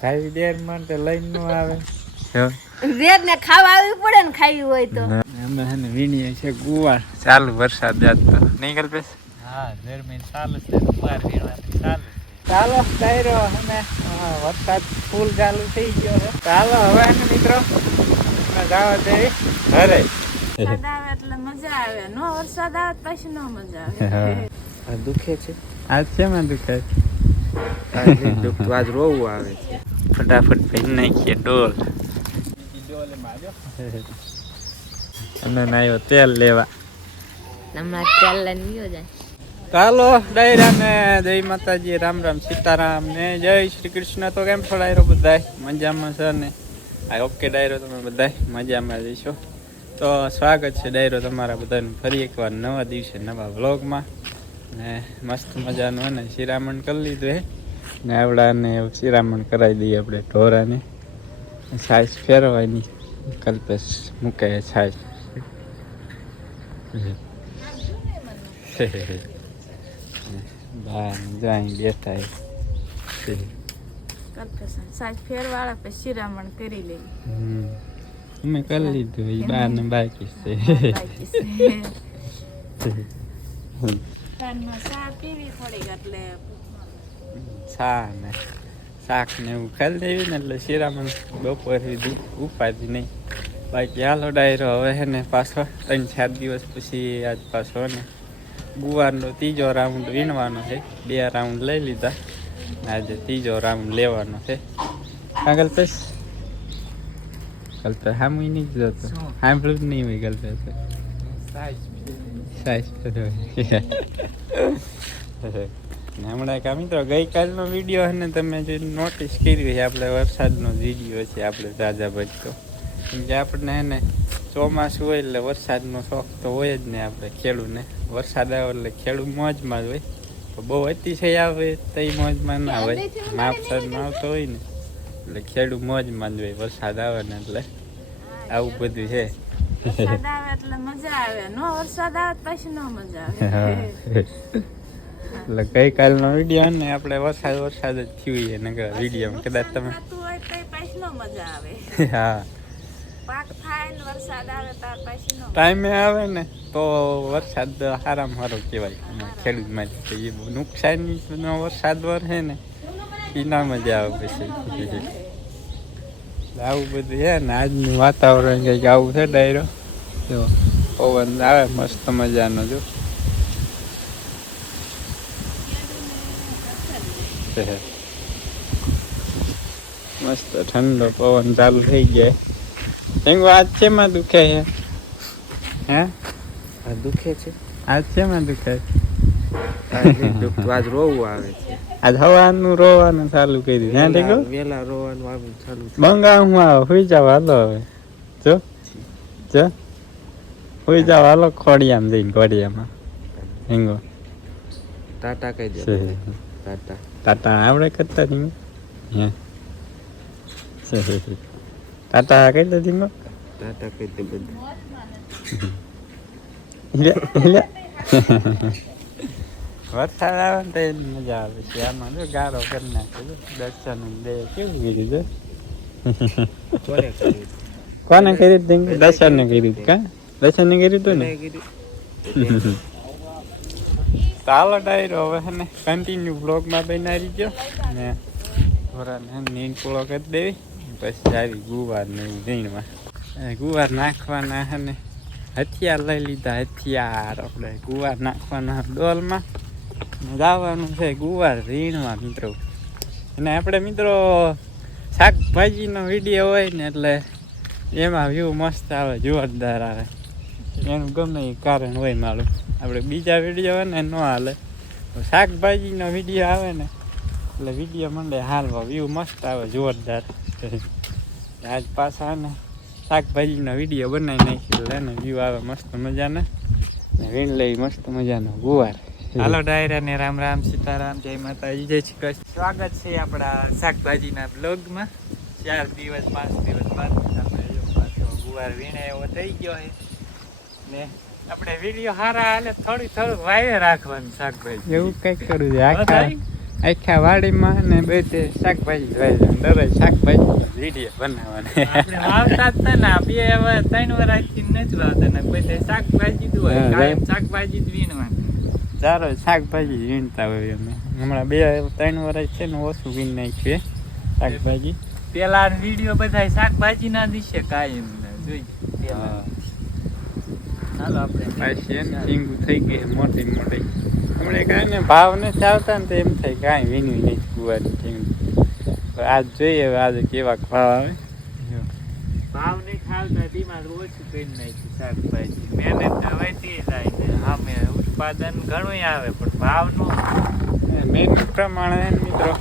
ખાવી દેર માટે લઈને નો આવે વેદ ને ખાવા આવવી પડે ને ખાવી હોય તો અમે હે ને વીણીએ છે ગુવાર ચાલુ વરસાદ જાત તો નહીં કલ્પેશ હા જર્મીન ચાલુ છે ગુવાર વીણવાની ચાલુ ચાલો ડાયરો અમે વરસાદ ફૂલ ચાલુ થઈ ગયો છે ચાલો હવે મિત્રો જવા દેવી ઘરે વરસાદ આવે એટલે મજા આવે નો વરસાદ આવે પછી નો મજા આવે દુખે છે આજ છે માં દુખે આજ રોવું આવે છે ફટાફટ પહેરી નાખીએ ડોલ અને નાયો તેલ લેવા હમણાં તેલ લઈને ગયો જાય ચાલો ડાયરા ને જય માતાજી રામ રામ સીતારામ ને જય શ્રી કૃષ્ણ તો કેમ છો ડાયરો બધા મજામાં છે ને આ ઓકે ડાયરો તમે બધા મજામાં જઈશો તો સ્વાગત છે ડાયરો તમારા બધાનું ફરી એકવાર નવા દિવસે નવા વ્લોગમાં ને મસ્ત મજાનું ને શિરામણ કરી લીધું હે ને આવડાને શિરામણ કરાવી દઈએ આપણે ઢોરાને છાશ ફેરવાની કલ્પેશ મૂકે છાશ બા જાય બેઠા સાજ ફેરવાળા પછી શિરામણ કરી લે અમે કરી લીધું એ બા ને બાકી છે ચા ને શાક ને એવું ખાઈ દેવી ને એટલે શિરામણ બપોર સુધી ઉપાધી નહીં બાકી હાલો ડાયરો હવે હે ને પાછો 3-4 દિવસ પછી આજ પાછો ને ગુવારનો ત્રીજો રાઉન્ડ વીણવાનો છે 2 રાઉન્ડ લઈ લીધા આજે ત્રીજો રાઉન્ડ લેવાનો છે કલ્પેશ સામું નહીં જતો સાંભળ્યું જ નહીં હોય કલ્પેશ હમણાં કા મિત્રો ગઈકાલનો વિડીયો ને તમે જે નોટિસ કર્યું છે આપણે વરસાદનો વિડીયો છે આપણે તાજા ભજતો કેમ કે આપણને હે ને ચોમાસું હોય એટલે વરસાદનો શોખ તો હોય જ ને આપણે ખેડૂને વરસાદ આવે એટલે ખેડૂત મોજમાં જ હોય તો બહુ અતિશય આવે તો એ મોજમાં ના હોય માપસરમાં આવતો હોય ને એટલે ખેડૂત મોજમાં જ હોય વરસાદ આવે ને એટલે આવું બધું છે વરસાદ આવે એટલે મજા આવે નો વરસાદ આવે પછી નો મજા આવે એટલે ગઈકાલનો વિડીયો ને આપણે વરસાદ જ થયું ને વિડીયોમાં કદાચ તમે મજા આવે હા પાક થાય ને વરસાદ આવે ત્યાર પછી નો ટાઈમે આવે ને તો વરસાદ સારામાં સારો કહેવાય ખેડૂત માટે એ નુકસાનનો વરસાદ વરસે ને એ ના મજા આવે પછી આવું બધું છે ને આજનું વાતાવરણ કંઈક આવું છે ડાયરો જો પવન આવે મસ્ત મજાનો જો મસ્ત ઠંડો પવન ચાલુ થઈ જાય એમ આજ શેમાં દુખે છે હે દુખે છે આજ શેમાં દુખે આજ રોવું આવે છે આજ હવાનું રોવાનું ચાલુ કરી દીધું હે ઠીક વેલા રોવાનું આવે ચાલુ બંગા હું આવ હુઈ જાવ હાલો હવે જો જો હુઈ જાવ હાલો ખોડિયામાં જઈને ખોડિયામાં હેંગો ટાટા કહી દે ટાટા આવડે કરતા નહીં હે ટાટા કહી દે ધીમો ટાટા કહી દે બધું વરસાદ આવે ને તો મજા આવે છે આમાં જો ગારો કરી નાખે દર્શન દે કેવું કીધું કોને કરી દીધું દર્શન ને કરી દીધું કા દર્શન ને કરી દીધું ને ચાલો ડાયરો હવે ને કન્ટિન્યુ બ્લોગમાં બનાવી ગયો ને થોડાને નીંદ પૂળો કરી દેવી પછી આવી ગુવાર ને એવું વીણવા ગુવાર નાખવાના હે ને હથિયાર લઈ લીધા હથિયાર આપણે ગુવાર નાખવાના ડોલમાં લાવવાનું છે ગુવાર વીણવા મિત્રો અને આપણે મિત્રો શાકભાજીનો વિડીયો હોય ને એટલે એમાં વ્યૂ મસ્ત આવે જોરદાર આવે એનું ગમે એ કારણ હોય મારું આપણે બીજા વિડીયો હોય ને ન હાલે શાકભાજીનો વિડીયો આવે ને એટલે વિડીયો મંડે હાલવા વ્યૂ મસ્ત આવે જોરદાર આજ પાછા ને શાકભાજીનો વિડીયો બનાવી નાખી એટલે ને વ્યૂ આવે મસ્ત મજાના ને વીણ લઈ મસ્ત મજાનો ગુવાર હાલો ડાયરા ને રામ રામ સીતારામ જય માતાજી જય શ્રી કૃષ્ણ સ્વાગત છે આપણા શાકભાજીના બ્લોગમાં 4 દિવસ 5 દિવસ બાદ આપણે ગુવાર વીણે એવો થઈ ગયો છે ને આપણે વિડીયો સારા હાલે થોડું વાયે રાખવાનું શાકભાજી એવું કંઈક કરવું છે આખા આખા વાડીમાં ને બધે શાકભાજી વાવી દરરોજ શાકભાજી વિડીયો બનાવવાની આપણે વાવતા જ હતા ને બે હવે 3 વર્ષથી નથી વાવતા ને બધે શાકભાજી જ હોય હા, કાયમ શાકભાજી જ વીણવાની ચારો શાકભાજી વીણતા હોય અમે હમણાં 2-3 વર્ષ છે ને ઓછું વીણ નાખ્યું શાકભાજી પેલા વિડીયો બધા શાકભાજી ના દિશે કાયમ જોઈ હા. ચાલો આપણે પાછી એને ઝીંગું થઈ ગઈ મોટી મોટી હમણાં કાંઈ ને ભાવ નથી આવતા ને તો એમ થાય કાંઈ વીણવી નહીં ગુવારી ઝીંગું આજ જોઈએ હવે આજે કેવા ભાવ આવે ભાવ નહીં ખાવતા તેમાં ઓછું કરી નાખ્યું શાકભાજી મહેનત તો વધતી જાય ને સામે ઉત્પાદન ઘણું આવે પણ ભાવ નો મહેનત પ્રમાણે હે ને મિત્રો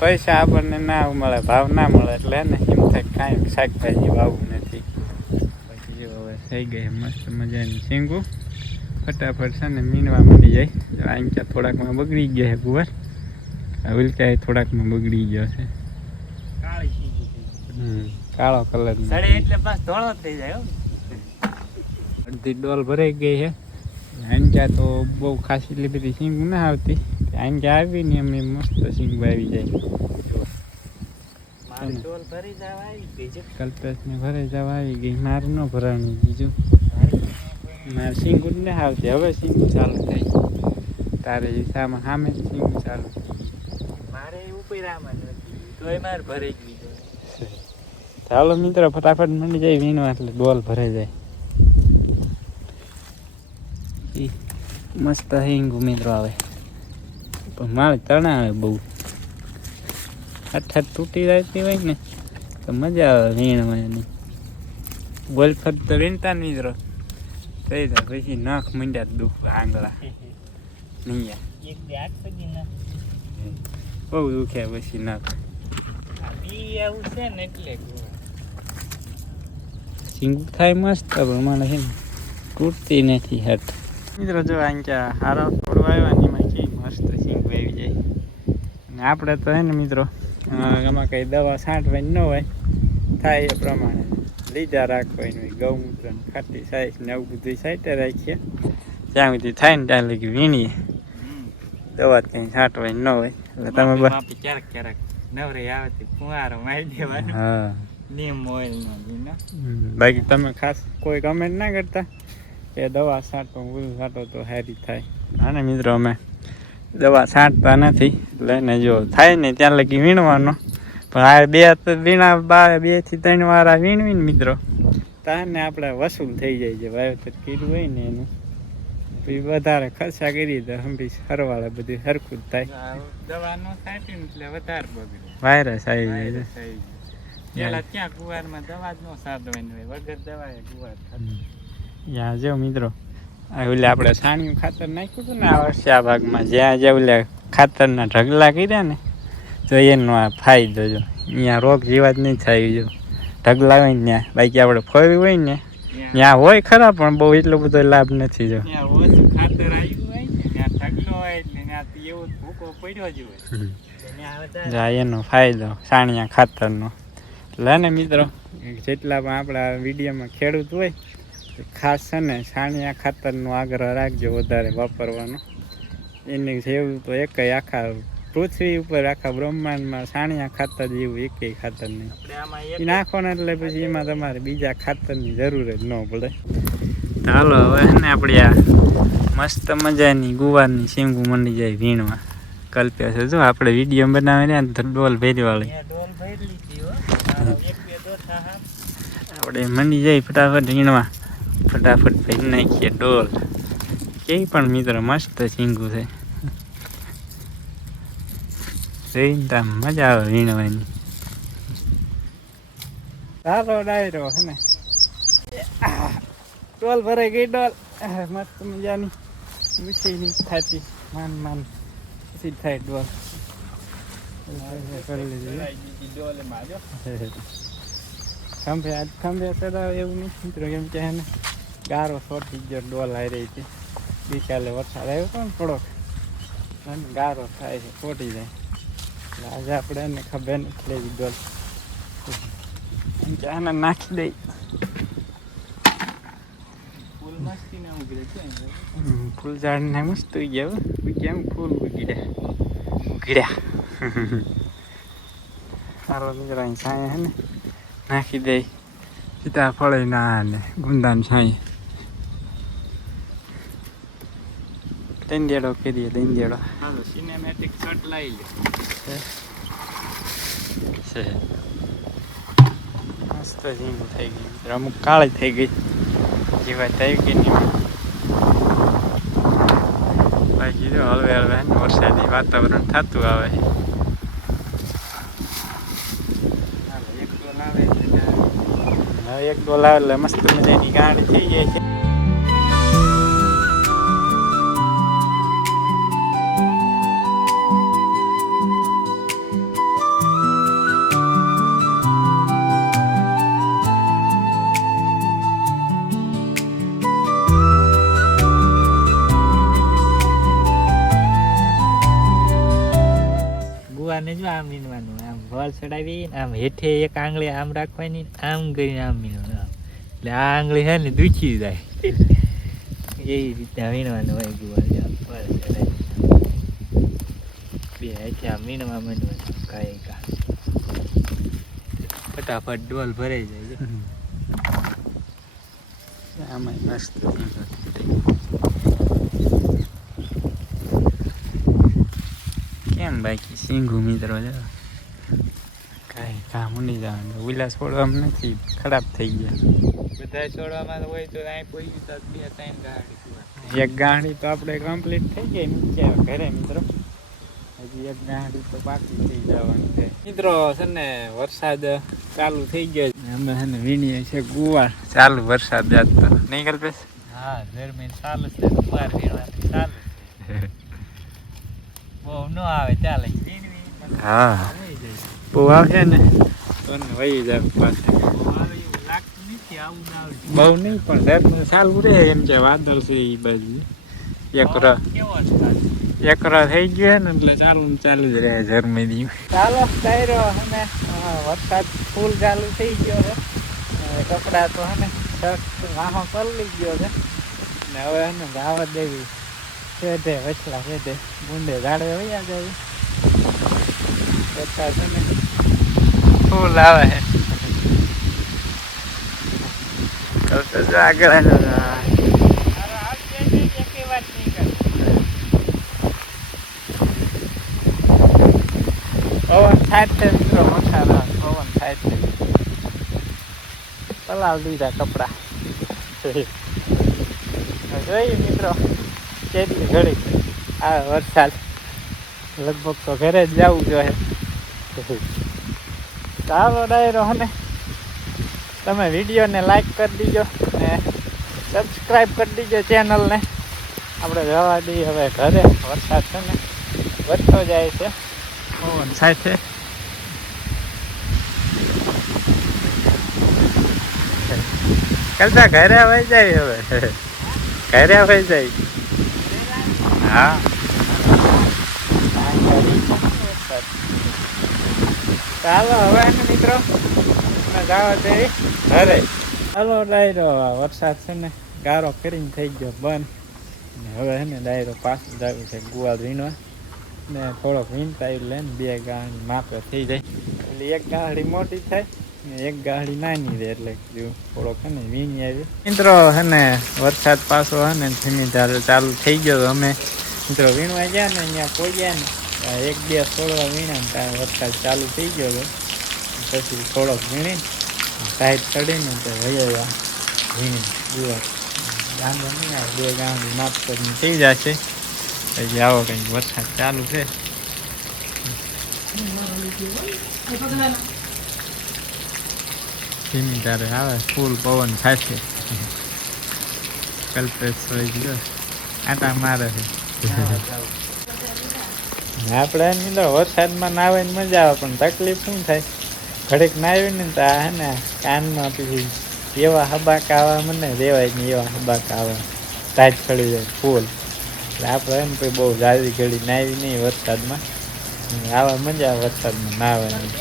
પૈસા આપણને ના મળે ભાવ ના મળે એટલે હે ને એમ થાય કાંઈ શાકભાજી વાવવું નથી પછી જો હવે થઈ ગઈ મસ્ત મજાની ઝીંગું ફટાફટ છે ને મીણવા મળી જાય આંચા થોડાકમાં બગડી ગયા છે ગુવાર ઉલકાય થોડાકમાં બગડી ગયો છે કાળી સીંગી થઈ ગઈ. કાળો કલર સડે એટલે બસ ધોળો થઈ જાય હો. અડધી ડોલ ભરાઈ ગઈ છે આંચા તો બહુ ખાસી એટલી બધી સીંગ ના આવતી આંચા આવી ને એમ મસ્ત સીંગ આવી જાય મારી ડોલ ભરી જવા આવી ગઈ છે. કલ્પેશને ભરાઈ જવા આવી ગઈ મારે ન ભરાણી બીજું મારે સિંગું જ ન આવતી હવે સિંગું ચાલુ થાય તારે હિસામાં સામે જ સિંગું ચાલુ મારે ઉપરામાં નથી તોય મારે ભરાઈ ગઈ છે. ચાલો મિત્રો ફટાફટ મળી જાય વીણવા એટલે ડોલ ભરાઈ જાય ઈ મસ્ત હિંગું મિત્રો આવે પણ મારે તણા આવે બહુ હઠ તૂટી જતી હોય ને તો મજા આવે વીણવાની ગોલફર તો વીણતા ને મિત્રો થઈ જાય પછી નખ મંડ્યા દુખ આંગળા નહીં એક બે આઠ સુધી ના બહુ દુખ્યા પછી નખ આ બી આવું છે ને એટલે સિંગું થાય મસ્ત પણ મને છે ને તૂટતી નથી હટ મિત્રો જો આંચા હારા થોડું આવ્યા ને એમાં કેવી મસ્ત સિંગ આવી જાય અને આપણે તો હે ને મિત્રો આમાં કંઈ દવા છાંટવાની ન હોય થાય એ પ્રમાણે લીધા રાખવાની હોય ગૌમૂત્ર ખાટી સાઈઝ ને આવું બધું સાઈટે રાખીએ જ્યાં સુધી થાય ને ત્યાં લગી વીણીએ દવા કંઈ છાંટવાની ન હોય એટલે તમે માપી ક્યારેક ક્યારેક નવરે આવે તે ફુવારો મારી દેવાનો હા નીમ ઓઇલ નો બાકી તમે ખાસ કોઈ કમેન્ટ ના કરતા કે દવા છાંટો ભૂલ છાંટો તો સારી થાય અને મિત્રો અમે દવા છાંટતા નથી એટલે ને જો થાય ને ત્યાં લગી વીણવાનો પણ આ વીણા 2-3 વાર આ વીણવીને મિત્રો તાને આપણે વસૂલ થઈ જાય છે વાવેતર કર્યું હોય ને એનું પછી વધારે ખર્ચા કરીએ તો હંભી સરવાળે બધું સરખું જ થાય દવા નો છાંટી ને એટલે વધારે બગડે વાયરસ આવી જાય છે પેલા ક્યાં ગુવારમાં દવા જ નો સાધવાની હોય વગર દવાએ ગુવાર થતું. ત્યાં જો મિત્રો આ ઓલે આપણે છાણિયું ખાતર નાખ્યું હતું ને આ વર્ષે આ ભાગમાં જ્યાં જે ઓલે ખાતરના ઢગલા કર્યા ને તો એનો આ ફાયદો જો અહીંયા રોગ જેવા જ નહીં થાય જો ઢગલા હોય ને ત્યાં બાકી આપણે ફર્યું હોય ને ત્યાં હોય ખરા પણ બહુ એટલો બધો લાભ નથી જો ત્યાં ઓછું ખાતર આવ્યું હોય ને ત્યાં ઢગલો હોય એટલે ત્યાંથી એવો ભૂકો પડ્યો જ હોય ત્યાં વધારે જા એનો ફાયદો છાણિયા ખાતરનો એટલે ને મિત્રો જેટલા પણ આપણા વિડીયોમાં ખેડૂત હોય ખાસ છે ને છાણિયા ખાતરનો આગ્રહ રાખજો વધારે વાપરવાનો એને જેવું તો એકય આખા પૃથ્વી ઉપર આખા બ્રહ્માંડમાં છાણિયા ખાતર જેવું એકેય ખાતર નહીં આપણે આમાં એ નાખો ને એટલે પછી એમાં તમારે બીજા ખાતરની જરૂર જ ન પડે ચાલો હવે ને આપણી આ મસ્ત મજાની ગુવારની શીંગું મંડી જાય વીણવા કલ્પ્યા છે જો આપણે વિડીયો બનાવી રહ્યા ને તો ડોલ ભેરવાળી ડોલ ભરી લીધી હો એક બે દોઠા હા આપણે મંડી જાય ફટાફટ વીણવા ફટાફટ ભરી નાખીએ ડોલ કેવી પણ મિત્રો મસ્ત શીંગું છે જોઈને તો મજા આવે વીણવાની સારો ડાયરો છે ને ડોલ ભરાઈ ગઈ ડોલ મસ્ત મજાની ઉછી ની થતી માન પછી થાય ડોલ કરી લીધી ડોલ માર્યો ખંભે ચડાવે એવું નહીં મિત્રો કેમ કે એને ગારો છોટી ગયો ડોલ આવી રહી હતી ગઈકાલે વરસાદ આવ્યો હતો ને થોડોક અને ગારો થાય છે ફોટી જાય એટલે આજે આપણે એને ખબર નથી લેવી ડોલ આને નાખી દઈ ફૂલ મસ્તી ને ઉગરે છે ફૂલ ઝાડને મસ્ત ઉઈ ગયા કેમ ફૂલ ઉગી જાય ઉઘડ્યા. સારો મિત્રો અહીં છાંય હે ને નાખી દે સીતાફળ ના ને ગુંદાન છાંય દંદેડો કરી દે દંદેડો. હાલો સિનેમેટિક શોટ લઈ લે. છે મસ્ત ઝીણું થઈ ગયું મિત્રો. અમુક કાળી થઈ ગઈ જીવા થઈ ગઈ નહીં. બાકી જો હળવે હળવે વરસાદી વાતાવરણ થતું આવે. હવે એક ડોલ આવે એટલે મસ્ત મજાની ગાડી થઈ જાય છે. ગુવાને જો આમ વીણવાનું, આમ વળ ચડાવી આમ હેઠે એક આંગળી આમ રાખવાની, આમ કરીને આમ વીણવાનું. એટલે આ આંગળી છે ને દુખી જાય એવી રીતના વીણવાનું હોય ગુવા. વળ ચડાવી બે હેઠે આમ વીણવા માંડવાનું કાંઈ કા ફટાફટ ડોલ ભરાઈ જાય. આમાં મસ્ત કેમ બાકી સિંગુ મિત્રો છે કાંઈ કામ નહીં જવાનું. ઉલા છોડવામાં નથી, ખરાબ થઈ ગયા બધા છોડવામાં હોય તો અહીં પહોંચી તો 2-3 ગાડી. એક ગાડી તો આપણે કમ્પ્લીટ થઈ ગઈ મૂકી ઘરે મિત્રો. હજી એક ગાડી તો બાકી થઈ જવાની છે મિત્રો. છે ને વરસાદ ચાલુ થઈ ગયો. અમે છે ને વીણીએ છે ગુવાર. ચાલુ વરસાદ જાત તો નહીં કલ્પેશ? હા ગરમી ચાલુ છે, ગુવાર વીણવાની ચાલુ છે. બહુ ન આવે ચાલે વીણવી. હા બહુ આવશે ને તો વહી જાય પાસે. બહુ આવે એવું લાગતું નથી. આવું ના આવે બહુ નહીં પણ ધર્મ ચાલુ રહે એમ કે વાદળ છે એ બાજુ. એકરા કેવો છે એકરા થઈ ગયો ને એટલે ચાલુ ને ચાલુ જ રહે જર્મની. ચાલો ડાયરો અને વરસાદ ફૂલ ચાલુ થઈ ગયો છે. કપડા તો હે ને વાહો પલળી ગયો છે ને હવે એને ગાવા દેવી છે તે વચલા છે તે ગુંડે ઝાડે વયા જાય. વરસાદ છે ને ફૂલ આવે છે. આગળ પવન થાય છે મિત્રો. મસાલા પવન થાય છે. પલાવ દીધા કપડા. જોઈએ મિત્રો કેટલી ઘડી આ વરસાદ. લગભગ તો ઘરે જ જવું જોઈએ. ચાલો ડાયરો અને તમે વિડીયોને લાઈક કરી દીજો ને સબસ્ક્રાઈબ કરી દીજો ચેનલને. આપણે જવા દઈએ હવે ઘરે. વરસાદ છે ને વધતો જાય છે પવન સાથે. કરતા ઘરે આવી જાય હવે. ઘરે આવી જાય. હા ચાલો હવે મિત્રો જવા દે ઘરે. ચાલો ડાયરો વરસાદ છે ને ગારો કરીને થઈ ગયો બંધ. હવે છે ને ડાયરો પાછું જવું છે ગુવાર વીણવા ને થોડોક વીણતા એટલે ને 2 ગાડી માપે થઈ જાય. એટલે એક ગાડી મોટી થાય ને એક ગાડી નાની રહે. એટલે થોડોક છે ને વીણી આવી મિત્રો. છે ને વરસાદ પાછો છે ને ધીમી ધારે ચાલુ થઈ ગયો. અમે મિત્રો વીણવા ગયા ને અહીંયા પહોંચ્યા ને 1-2 છોડવા વીણ્યા ને ત્યાં વરસાદ ચાલુ થઈ ગયો હતો. પછી થોડોક વીણી ટાઈટ ચડીને તો વૈયા વીણી ગુવાર. ગાંધો નહીં આવે 2 ગાંધી માપ કરીને થઈ જશે. પછી આવો કંઈક વરસાદ ચાલુ છે. ધીમી ધારે આવે ફૂલ પવન થાય. કલ્પેશ હોય ગયો આટા મારે છે. આપણે મિત્રો વરસાદમાં નાવાની મજા આવે પણ તકલીફ શું થાય ઘડીક નાવી ને તો હે ને કાનમાં પછી એવા હબાકા આવા મને રેવાય નહીં. એવા હબાકા આવા ટાઈટ ચડી જાય ફૂલ. એટલે આપણે એમ કોઈ બહુ જાજી ઘડી નાવી નહીં વરસાદમાં. આવા મજા આવે વરસાદમાં નાવાની.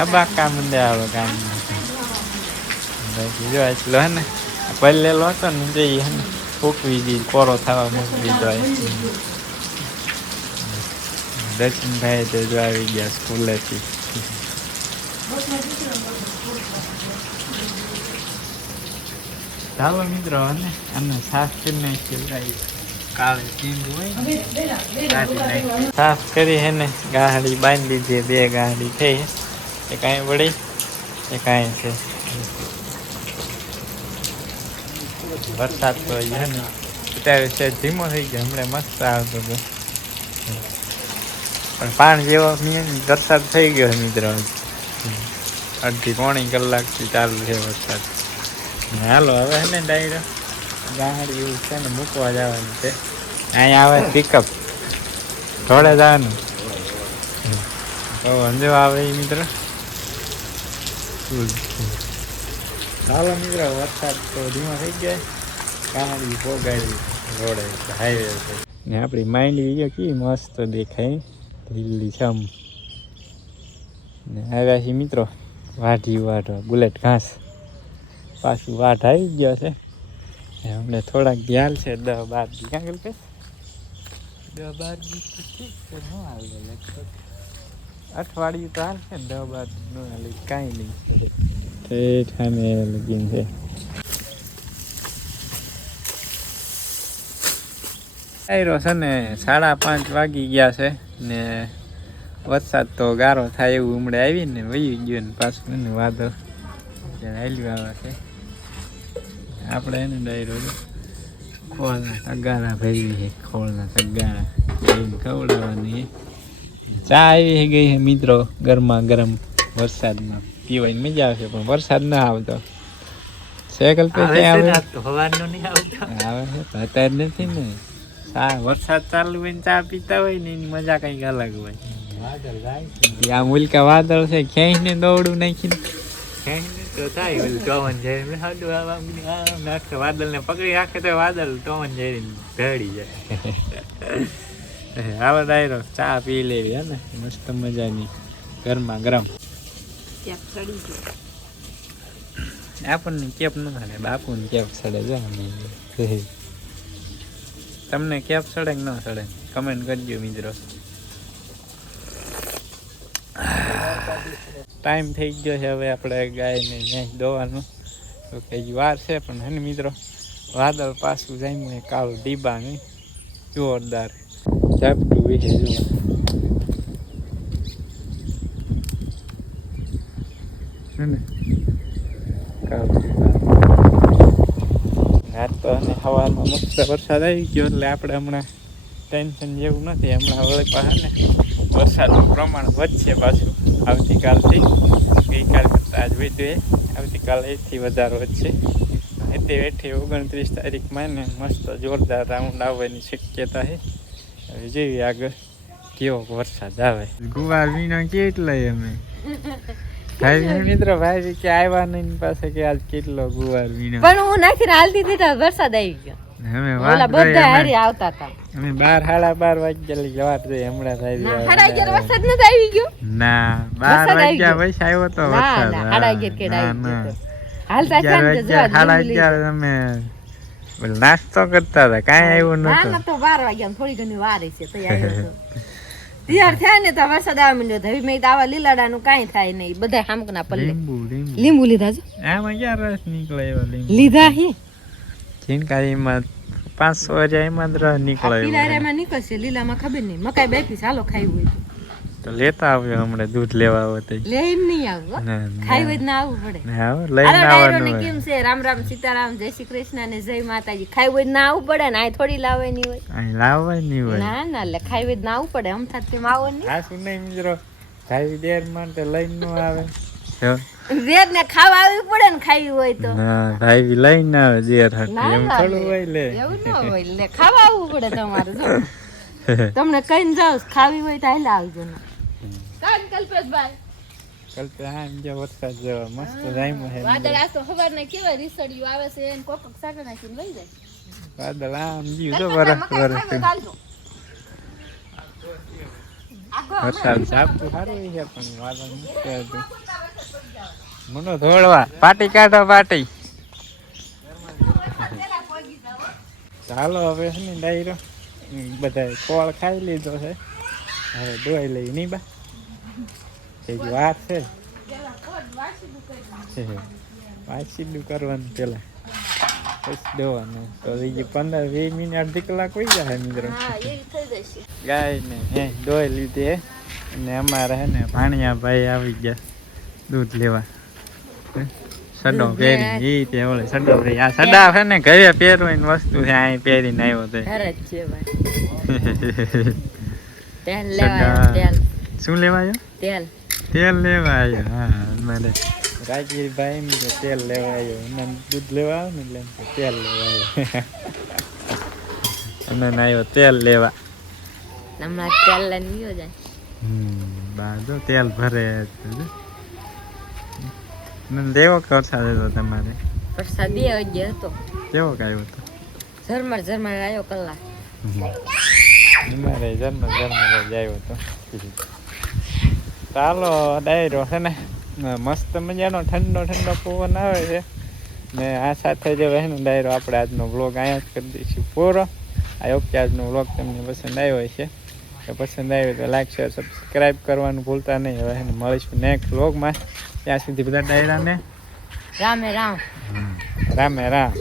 હબાકા મંદે આવે કાનમાં. જો એટલો હે ને પહેલેલો હતો ને જે ફૂકવી દી કોરો થવા મૂકી દીધો. દર્શનભાઈ તો જો આવી ગયા સ્કૂલેથી. ચાલો મિત્રો અને આને સાફ કરી નાખી. કાલે ચીંદું હોય સાફ કરી હે ને ગાહડી બાંધી દીધી. 2 ગાહડી થઈ. એક અહીં વળી એક અહીં છે. વરસાદ તો છે ને અત્યારે છે ધીમો થઈ ગયો. હમણાં મસ્ત આવતો હતો પણ પાણી જેવો વરસાદ થઈ ગયો મિત્રો. અડધી પોણી કલાકથી ચાલુ છે વરસાદ. હાલો હવે હે ને ડાયરો ગાડી એવું છે ને મૂકવા જવાનું છે. અહીંયા આવે પિકઅપ થોડે જવાનું તો અંજો આવે એ મિત્રો. ચાલો મિત્રો વરસાદ તો ધીમો થઈ ગયા. ગાડી પોગાડી રોડે હાઈવે છે ને આપણી માંડવી જો કેવી મસ્ત દેખાય લીલી છમ. ને આવ્યા છીએ મિત્રો વાઢી વાઢવા બુલેટ ઘાસ. પાછું વાઢ આવી ગયો છે. હમણે થોડાક ધ્યાન છે 10-12 દી. ક્યાં ગયું કે 10-12 દી ઠીક છે. ન આવે અઠવાડિયું તો હાલશે ને. 10-12 દી ન હાલે કાંઈ નહીં. ઠેઠાને લગીન છે. આયરો છે ને 5:30 વાગી ગયા છે ને વરસાદ તો ગારો થાય એવું હમણાં આવી ને વહી ગયો ને પાછું ને વાદળ હાલ્યું આવે છે. આપણે એને ડાયરો ખોળના તગારા ભરી છે. ખોળના તગારા ભરીને ખવડાવવાની. ચા આવી ગઈ છે મિત્રો ગરમા ગરમ. વરસાદમાં પીવાની મજા આવશે પણ વરસાદ ના આવતો. સાયકલ પે આવે છે અત્યારે નથી ને. વરસાદ ચાલુ હોય ને ચા પીતા હોય ને એની મજા કઈક અલગ હોય. આ મુલકા વાદળ છે ખેંચીને દોડું નાખીને ખેંચીને તો થાય ટોમન જઈને વાદળ ને પકડી રાખે તો વાદળ ટોમન જઈને ભેડી જાય. હાલો ડાયરો ચા પી લેવી હે ને મસ્ત મજાની ગરમા ગરમ. આપણને કેપ ન હાલે બાપુને કેપ સડે જો. તમને કેપ સડે કે ન સડે કમેન્ટ કરજો મિત્રો. ટાઈમ થઈ ગયો છે હવે આપણે ગાયને ત્યાં દોવાનું. તો કઈ વાર છે પણ હે ને મિત્રો વાદળ પાછું જાય કાળું ડીબા નહીં જોરદાર ઝાપટું વિશે જોવા. રાત તો અને સવારમાં મસ્ત વરસાદ આવી ગયો એટલે આપણે હમણાં ટેન્શન જેવું નથી. હમણાં વળી પાછા ને વરસાદનું પ્રમાણ વધશે પાછું આવતીકાલથી. ગઈકાલ કરતાં આજ વધ્યું. આવતીકાલ એથી વધારે વધશે. એટલે 29 તારીખમાં ને મસ્ત જોરદાર રાઉન્ડ આવવાની શક્યતા છે. હવે જેવી આગળ કેવો વરસાદ આવે. ગુવાર વીણા કેટલા અમે ભાઈ મિત્રો ભાઈ કે આવ્યા નહીં પાસે કે આજ કેટલો ગુવાર વીણા. પણ હું નાખીને હાલતી હતી વરસાદ આવી ગયો. અમે બધા હારી આવતા હતા. અમે 12-12:30 વાગ્યા જવા દે હમણાં થાય. 11:30 વરસાદ નતો આવી ગયો. ના 12 વાગ્યા પછી આવ્યો તો વરસાદ. 11:30 કે આવી હાલતા છે ને જો 11:30 અમે નાસ્તો કરતા હતા કાંઈ આવ્યું નતું. ના તો 12 વાગ્યા થોડી ઘણી વાર છે તો આવ્યો. તૈયાર થયા ને તો વરસાદ આવવા માંડ્યો. હવે મેં આવા લીલાડાનું કાંઈ થાય નહીં. બધા હામકના પલ્લે લીંબુ લીધા છે. આમાં ક્યાં રસ નીકળે એવા લીંબુ લીધા હે. જીનકારીમાં 500 હજાર એમાં રસ નીકળે. લીલાડામાં નીકળશે લીલામાં ખબર નહીં. મકાઈ બેઠી ચાલો ખાઈ હોય તો લેતા આવ્યો હમણાં દૂધ લેવા આવો તો લઈને નહીં આવો. ખાઈ હોય ના આવવું પડે. હા લઈને આવવાનું કેમ છે રામ રામ સીતારામ જય શ્રી કૃષ્ણ ને જય માતાજી. ખાઈ હોય ના આવવું પડે ને આ થોડી લાવવાની હોય. અહીં લાવવાની હોય. ના ના એટલે ખાઈ હોય ના આવવું પડે. અમથા તેમ આવો નહીં. હા શું નહીં મિત્રો ખાઈ દેર માટે લઈને ન આવે. વેર ને ખાવા આવવી પડે ને ખાવી હોય તો. ના ખાઈ લઈને આવે દેર હાટે એમ થોડું હોય લે. એવું ન હોય લે ખાવા આવવું પડે તમારે જો. તમને કઈને જાવ ખાવી હોય તો હાલ આવજો ને. કાન કલ્પેશભાઈ કલ્પે હા એમ જે વરસાદ જેવા મસ્ત જામ્યો છે. વાદળ આ તો સવારના કેવા રીસડિયું આવે છે એને કોક સાકર નાખીને લઈ જાય. વાદળ આમ જીવ તો વરસ વરસાદ સાપતું સારું છે પણ વાદળ મુશ્કેલ હતું. મનો ધોળવા પાટી કાઢો પાટી. ચાલો હવે છે ને ડાયરો બધા કોળ ખાઈ લીધો છે હવે દોઈ લઈ નહીં બા હજી વાર છે વાસીડું કરવાનું પેલા પછી દોવાનું તો હજી 15-20 મિનિટ અડધી કલાક હોઈ જાય મિત્રો ગાય ને હે દોઈ લીધી હે અને અમારે હે ને ભાણિયા ભાઈ આવી ગયા દૂધ લેવા સડો પહેરી ઈ તે ઓલે સડો પહેરી આ સડા છે ને ઘરે પહેરવાની વસ્તુ છે અહીં પહેરીને આવ્યો તો શું લેવા આવ્યો તેલ લેવા આવ્યો હા મારે રાજવીરભાઈ ને તેલ લેવા આવ્યો અને દૂધ લેવા આવ્યો ને એટલે તેલ લેવા આવ્યો અને આવ્યો તેલ લેવા બાજુ તેલ ભરે મને દેવો કે વરસાદ હતો તમારે વરસાદ 2 વાગ્યે હતો કેવો આવ્યો હતો ઝરમર આવ્યો કલાક મારે જન્મ જ આવ્યો હતો ચાલો ડાયરો છે ને મસ્ત મજાનો ઠંડો પવન આવે છે ને આ સાથે જ હવે ને ડાયરો આપણે આજનો વ્લોગ અહીંયા જ કરી દઈશું પૂરો આ ઓકે આજનો વ્લોગ તમને પસંદ આવ્યો છે તો પસંદ આવ્યો તો લાઈક શેર સબસ્ક્રાઈબ કરવાનું ભૂલતા નહીં હવે એને મળીશું નેક્સ્ટ વ્લોગમાં ત્યાં સુધી બધા ડાયરાને રામે રામ રામે રામ